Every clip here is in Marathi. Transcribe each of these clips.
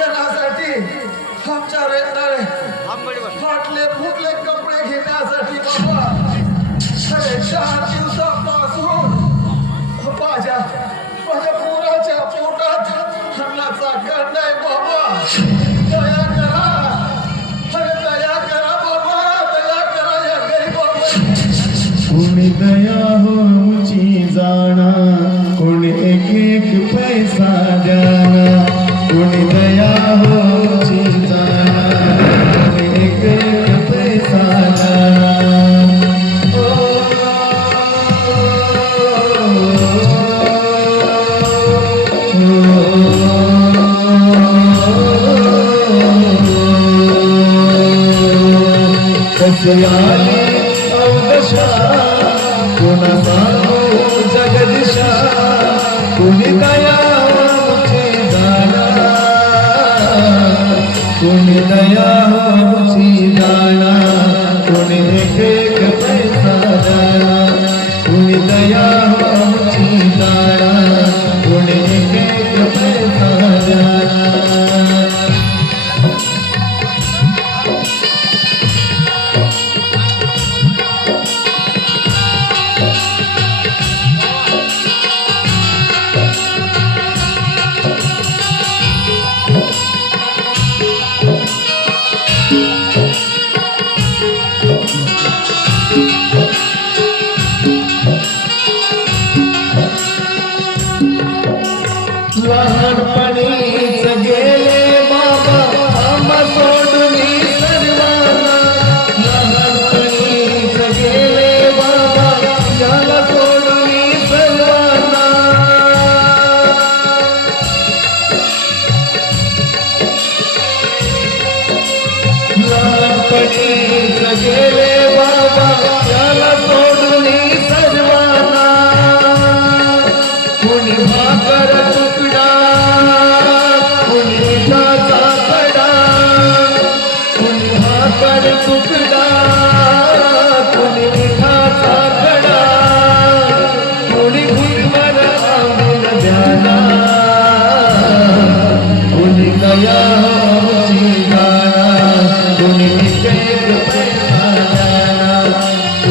शिक्षणासाठी आमच्या रेताळे फाटले फुटले कपडे घेण्यासाठी बाबा चार दिवसापासून माझ्या माझ्या पोराच्या पोटात अन्नाचा कण बाबा. कोणी दया होची जाणा कोणी एक एक पैसा जाणा कोणी 接来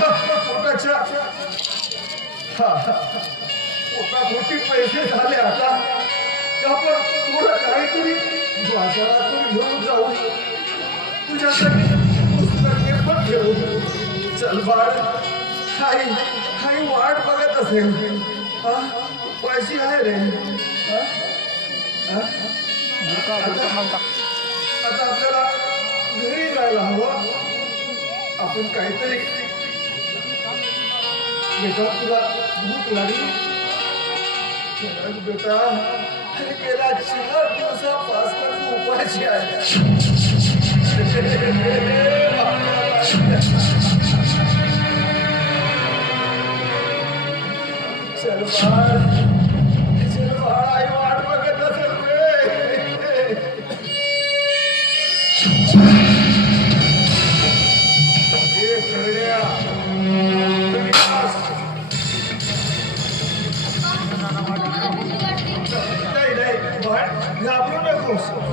पोटाच्या पैसे झाले आता. आपण थोडं काहीतरी बाजारातून घेऊन जाऊ. तुझ्यासाठी पुस्तके पण घेऊ. चल बाळ काही काही वाट बघत असेल. हा पैसे आहे रे. आता आपल्याला घरी जायला हवं. आपण काहीतरी बेटा तुला भूक लागली बेटा गेल्या चार दिवसापासून उपाशी आहे चल abrir um negócio.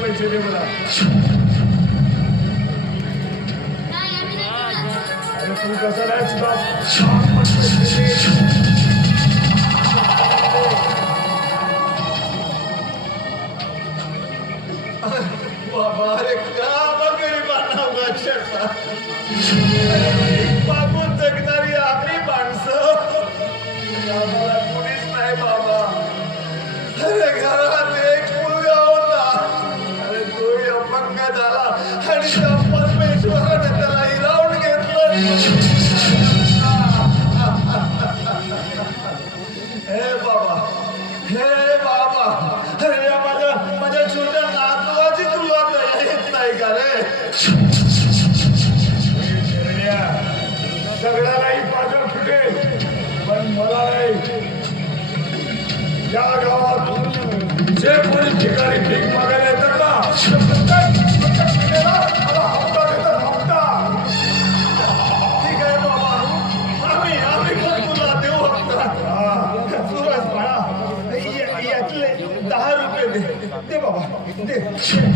पैसे दे मला तू कसा राहायच बाप बाबा अरे का बघ गरीबांना अक्षरशः He baba. Shit.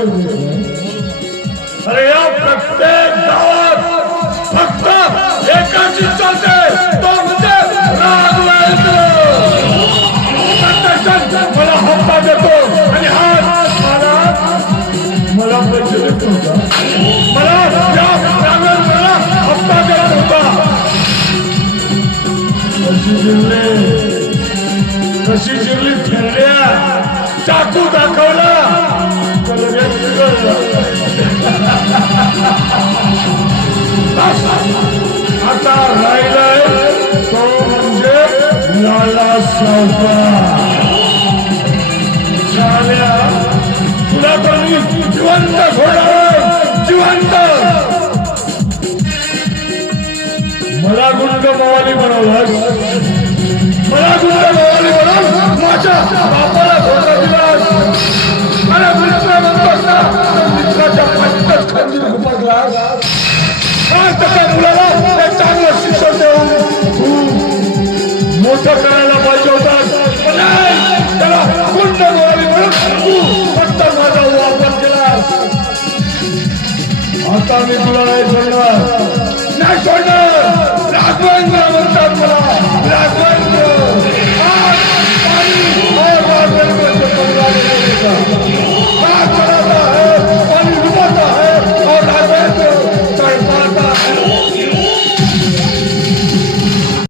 Thank you. आता राहिलाय तो म्हणजे लाला सावकार झाल्या तुला तर मी जिवंत सोडणार जिवंत मला गुंड पवाली बनवलास மத்தாமி கூட சொல்லுவார் நான் சொன்ன ராகவேந்திரா மத்தாமலா ராகவேந்திரா